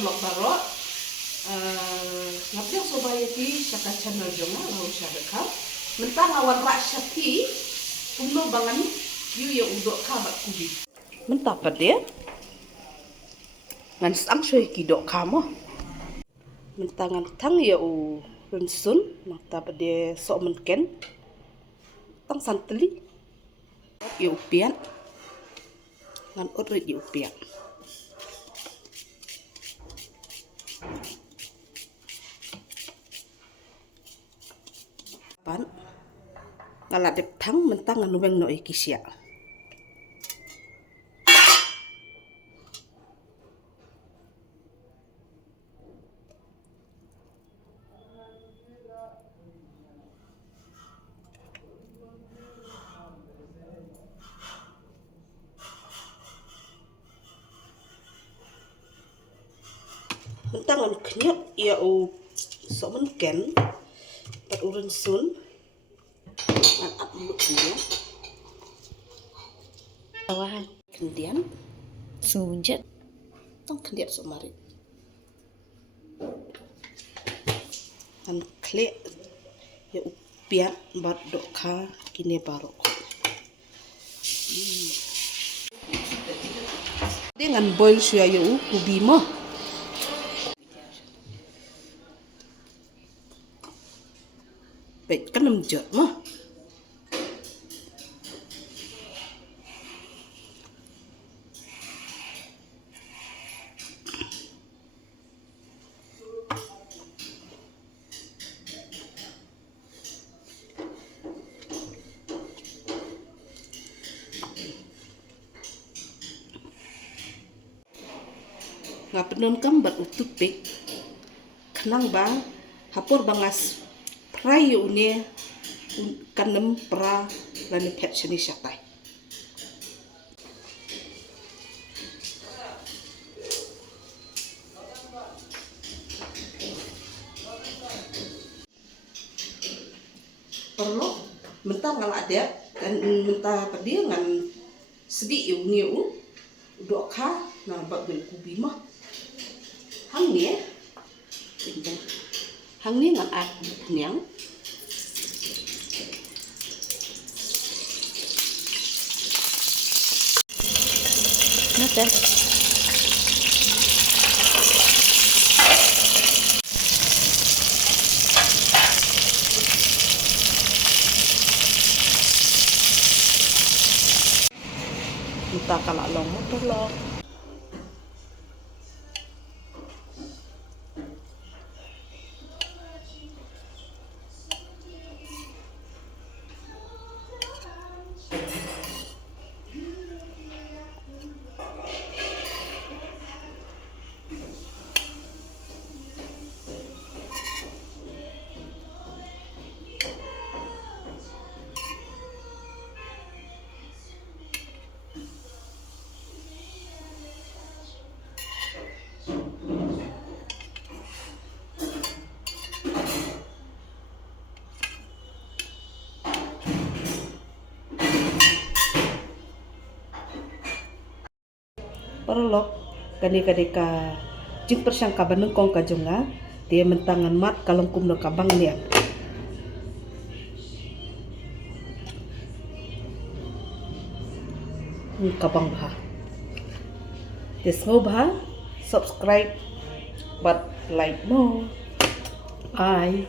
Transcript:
perlok barok ngapiang sobaya ti syaka channel jonga lau syadaka mentang awan rak syaki umno bangan yu ya udok ka bat kubi mentah dia ngan sang syoi ki dok kamo mentangan tang ya u runsun mata dia sok menken tang santeli ya upian ngan odrit ya upian pan ngalat dep tang mentang ngan ubeng no ikisya mentang ngan kenyot ya u sok menken pat urun sun ngan ap mulut dia awahan kendian sunjet tong kendian sok mari ngan kle ya upiat bat dokha kine barok dengan boil suya ya u kubi mah baik kan menjot mah ngapenon kam bat utut pek kenang ba hapor bangas prai une kanem pra lani pet sini syatai perlu mentah ngalak dia dan mentah pedia ngan sedih uni u dokha na bak bel kubi mah hang ni hang ni ngan at nyang nate kita kalak long motor lo perlok kadika jing persangka banengkong kajonga dia mentangan mat kalongkum no kabang nian kabang bah desngobha subscribe but like more bye